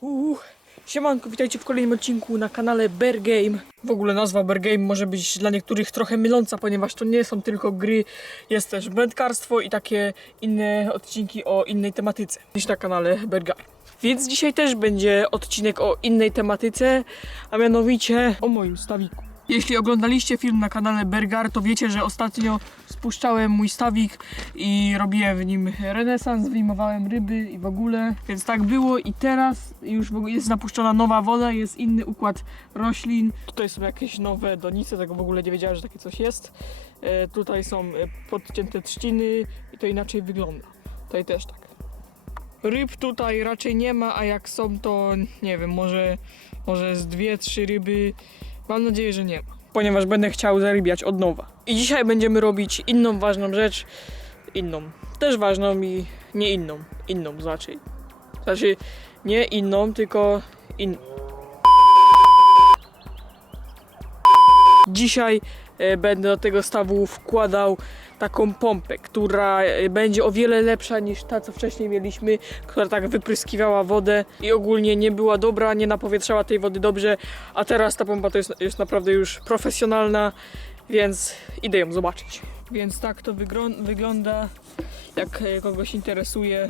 Uuu, siemanko, witajcie w kolejnym odcinku na kanale Bear Game. W ogóle nazwa Bear Game może być dla niektórych trochę myląca, ponieważ to nie są tylko gry, jest też wędkarstwo i takie inne odcinki o innej tematyce niż na kanale Bear Game. Więc dzisiaj też będzie odcinek o innej tematyce, a mianowicie o moim stawiku. Jeśli oglądaliście film na kanale Bergar, to wiecie, że ostatnio spuszczałem mój stawik i robiłem w nim renesans, wyjmowałem ryby i w ogóle. Więc tak było i teraz już jest napuszczona nowa woda, jest inny układ roślin. Tutaj są jakieś nowe donice, tego w ogóle nie wiedziałem, że takie coś jest. E, tutaj są e, podcięte trzciny i to inaczej wygląda. Tutaj też tak. Ryb tutaj raczej nie ma, a jak są to nie wiem, może, może z dwie, trzy ryby. Mam nadzieję, że nie ma. Ponieważ będę chciał zarybiać od nowa. I dzisiaj będziemy robić inną ważną rzecz. Inną. Też ważną i nie inną. Inną znaczy. Znaczy nie inną, tylko inną. Dzisiaj e, będę do tego stawu wkładał taką pompę, która e, będzie o wiele lepsza niż ta, co wcześniej mieliśmy, która tak wypryskiwała wodę i ogólnie nie była dobra, nie napowietrzała tej wody dobrze, a teraz ta pompa to jest, jest naprawdę już profesjonalna, więc idę ją zobaczyć. Więc tak to wygląda. Jak e, kogoś interesuje,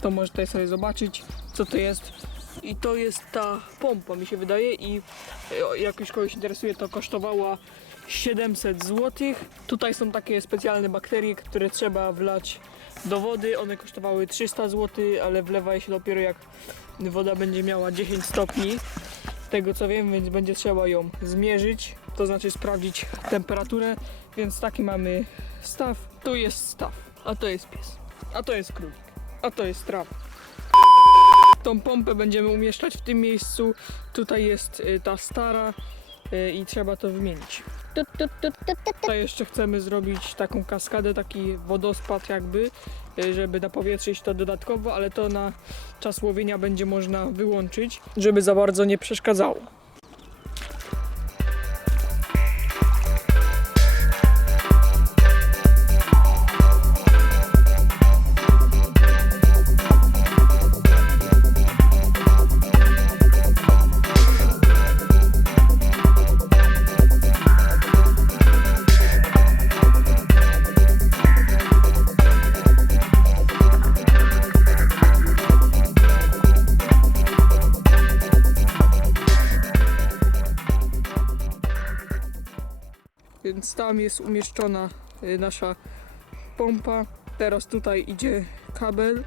to może tutaj sobie zobaczyć, co to jest. I to jest ta pompa, mi się wydaje, i e, jak już kogoś interesuje, to kosztowała 700 zł. Tutaj są takie specjalne bakterie, które trzeba wlać do wody. One kosztowały 300 zł, ale wlewa się dopiero jak woda będzie miała 10 stopni. Tego co wiem, więc będzie trzeba ją zmierzyć, to znaczy sprawdzić temperaturę. Więc taki mamy staw. Tu jest staw, a to jest pies, a to jest królik, a to jest trawa. Tą pompę będziemy umieszczać w tym miejscu. Tutaj jest y, ta stara y, i trzeba to wymienić. Tut, tut, tut, tut, tut. Tutaj jeszcze chcemy zrobić taką kaskadę, taki wodospad jakby, y, żeby napowietrzyć to dodatkowo, ale to na czas łowienia będzie można wyłączyć, żeby za bardzo nie przeszkadzało. Tam jest umieszczona y, nasza pompa. Teraz tutaj idzie kabel,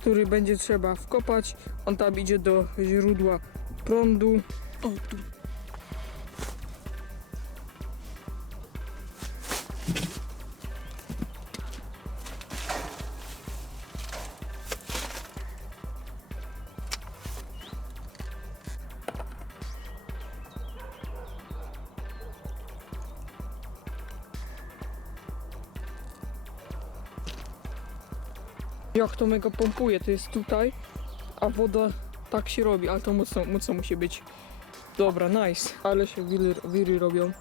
który będzie trzeba wkopać. On tam idzie do źródła prądu. O, tu. Jak to mega pompuje, to jest tutaj, a woda tak się robi, ale to mocno, mocno musi być. Dobra, nice. Ale się wiry, wiry robią.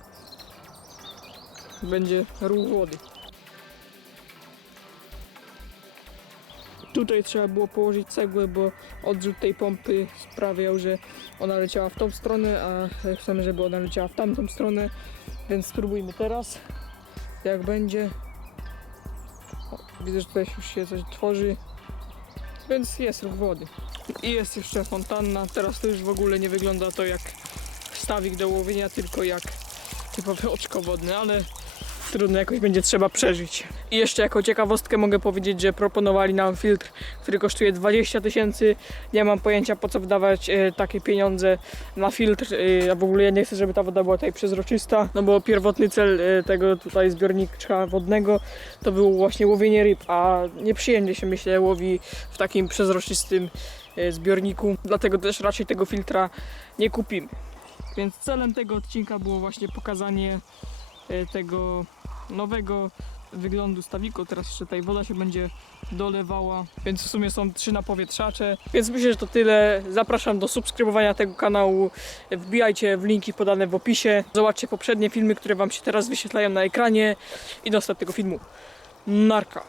Będzie ruch wody. Tutaj trzeba było położyć cegłę, bo odrzut tej pompy sprawiał, że ona leciała w tą stronę, a chcemy, żeby ona leciała w tamtą stronę. Więc spróbujmy teraz, jak będzie. Widzę, że tutaj już się coś tworzy, więc jest ruch wody. I jest jeszcze fontanna. Teraz to już w ogóle nie wygląda to jak stawik do łowienia, tylko jak typowe oczko wodne, ale trudno, jakoś będzie trzeba przeżyć. I jeszcze jako ciekawostkę mogę powiedzieć, że proponowali nam filtr, który kosztuje 20 tysięcy. Nie mam pojęcia po co wydawać e, takie pieniądze na filtr, e, a w ogóle ja nie chcę, żeby ta woda była tutaj przezroczysta, no bo pierwotny cel e, tego tutaj zbiornika wodnego to było właśnie łowienie ryb, a nieprzyjemnie się myślę łowi w takim przezroczystym e, zbiorniku, dlatego też raczej tego filtra nie kupimy. Więc celem tego odcinka było właśnie pokazanie e, tego nowego wyglądu stawiku. Teraz jeszcze tutaj woda się będzie dolewała, więc w sumie są trzy napowietrzacze. Więc myślę, że to tyle. Zapraszam do subskrybowania tego kanału. Wbijajcie w linki podane w opisie. Zobaczcie poprzednie filmy, które Wam się teraz wyświetlają na ekranie i do ostatniego filmu. Narka.